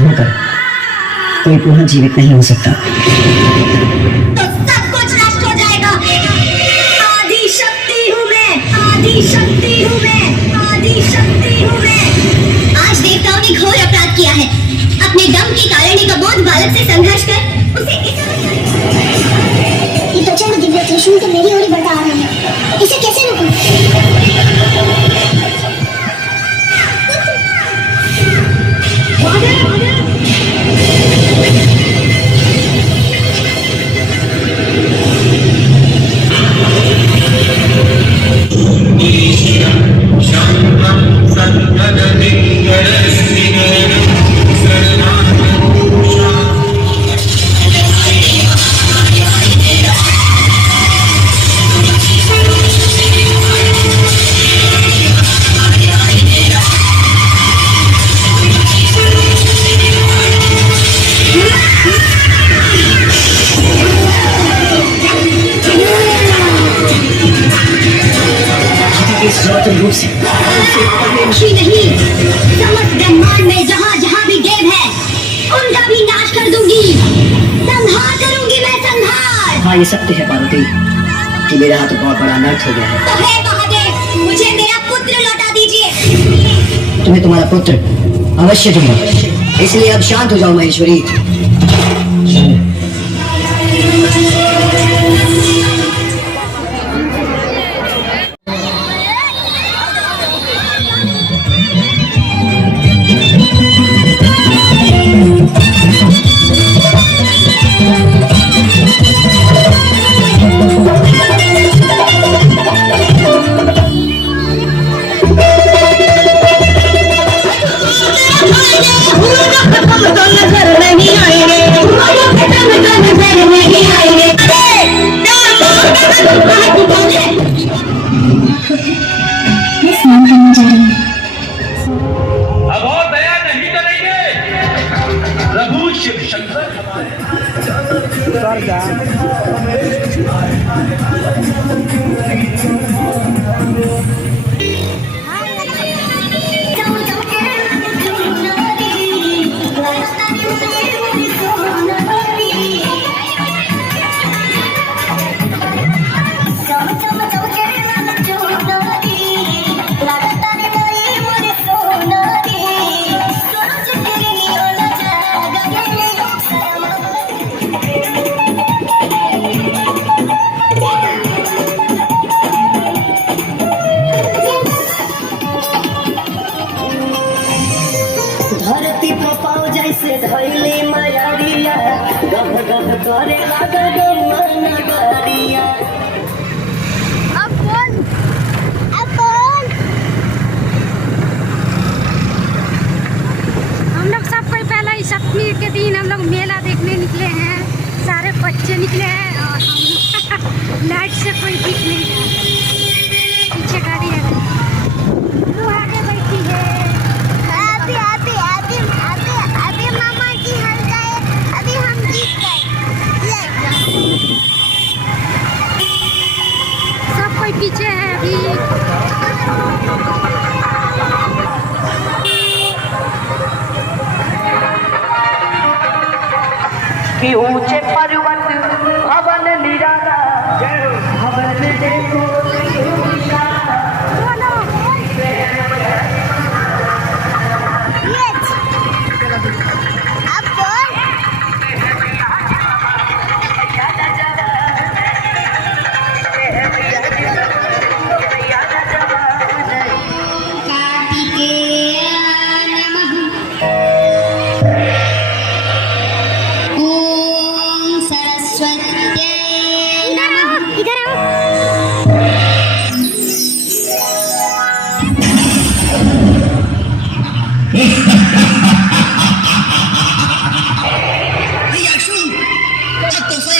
होकर कोई पुनः जीवित नहीं हो सकता। तो सब कुछ नष्ट हो जाएगा। आदि शक्ति हूँ मैं, आदि शक्ति हूँ मैं, आदि शक्ति हूँ मैं। आज देवताओं ने घोर अपराध किया है। अपने दम के कारण एक अबोध बालक से संघर्ष कर उसे ये प्रचंड दिव्य त्रिशूल तो मेरी ओर ही बढ़ता आ रहा है। इसे कैसे रोकूं? रूप से नहीं, समस्त ब्रह्मांड में जहाँ जहाँ भी देव है उनका भी नाश कर दूंगी। संहार करूंगी मैं, संहार। हाँ, ये सत्य है पार्वती कि मेरा हाथ बहुत बड़ा अनर्थ हो गया है। तो हे महादेव, मुझे मेरा पुत्र लौटा दीजिए। तुम्हें तुम्हारा पुत्र अवश्य दूंगा, इसलिए अब शांत हो जाओ महेश्वरी। धरती को पाओ जैसे धैली मयारिया, गह गह करे लागल गमन गरिया। अब बोल। हम लोग सब कोई पहले ही सप्तमी के दिन हम लोग मेला देखने निकले हैं। सारे बच्चे निकले हैं और हम लाइट से कोई दिख नहीं रहा। पीछे गाड़ी है, वो आगे बैठी है। अभी मामा जी हल गए, अभी हम जीत गए। सब कोई पीछे है अभी। कि ऊंचे पर्वत भवन निराला, भवन देखो अब बोल।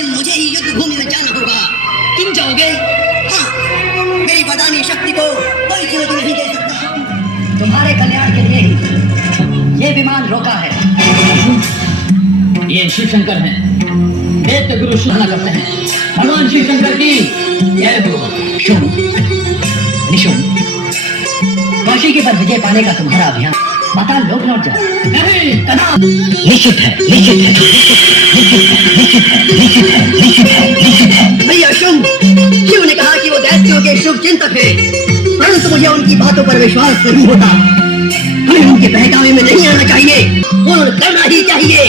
मुझे ही युद्ध भूमि में जाना होगा। तुम जाओगे? हाँ, मेरी वरदानी शक्ति को कोई चुनौती नहीं दे सकता। तुम्हारे कल्याण के लिए ही ये विमान रोका है। ये शिव शंकर हैं, वेद गुरु सुधाना करते हैं। भगवान शिव शंकर की जय हो। शुभ निशुभ, कौशिकी पर विजय पाने का तुम्हारा अभियान पाताल लोक लौट जाए। नहीं कदम निश्चित है, निश्चित है, निश्चित है। भैया शुंभ, शिव ने कहा कि वो दैत्यों के शुभ चिंतक है, परंतु मुझे उनकी बातों पर विश्वास नहीं होता। हमें उनके बहकावे में नहीं आना चाहिए और करना ही चाहिए।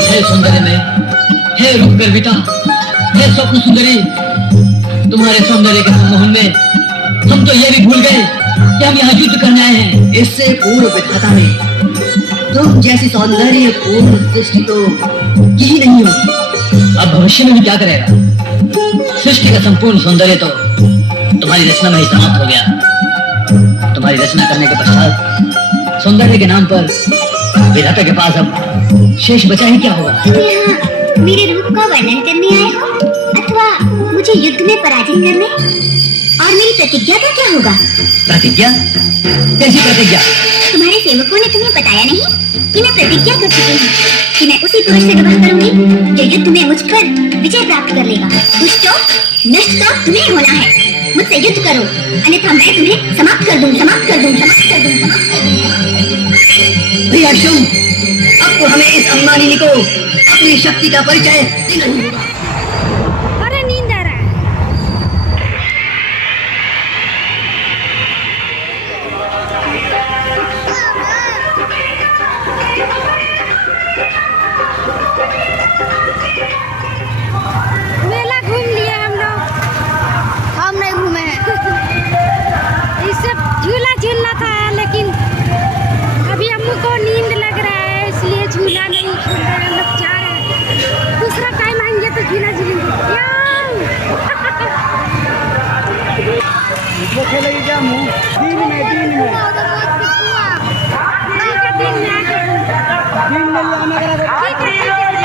हे सौंदर्य में, हे रूप गर्विता, हे स्वप्न सुंदरी, तुम्हारे सौंदर्य के सम्मोहन में हम तो ये भी भूल गए कि हम यहाँ युद्ध करने आए हैं। इससे पूर्व विधाता ने तुम जैसी सौंदर्य पूर्ण सृष्टि तो यही नहीं होगी। अब भविष्य में भी क्या करेगा? सृष्टि का संपूर्ण सौंदर्य तो तुम्हारी रचना में ही समाप्त हो गया। तुम्हारी रचना करने के पश्चात सौंदर्य के नाम पर विधाता के पास अब शेष बचा ही क्या होगा? तुम यहाँ मेरे रूप का वर्णन करने आए हो अथवा मुझे युद्ध में पराजित करने? और मेरी प्रतिज्ञा का क्या होगा? प्रतिज्ञा? कैसी प्रतिज्ञा? तुम्हारे सेवकों ने तुम्हें बताया नहीं कि मैं प्रतिज्ञा कर चुकी हूँ कि मैं उसी पुरुष से विवाह करूंगी जो युद्ध में मुझ पर विजय प्राप्त कर लेगा। दुष्टों, नष्ट तो तुम्हें होना है। मुझसे युद्ध करो, अन्यथा मैं तुम्हें समाप्त कर दूं, समाप्त कर दूं, समाप्त कर दूं, समाप्त कर दूं। भैया शुंभ, अब तो हमें इस अभिमानिनी को अपनी शक्ति का परिचय देना ही होगा। अरे नींद आ रहा है। मेला घूम लिए हम लोग। हम नहीं घूमे हैं। इससे झूला झूलना था, लेकिन अभी अम्मू को नींद लग रहा है, इसलिए झूला नहीं झूल रहे हैं। हम लोग जा रहे हैं। दूसरा टाइम आएंगे तो झूला झूलेंगे। खेलेगी क्या मुँह? दिन में ठीक है, दिन में आके दिन में आना करा ठीक है, ठीक है।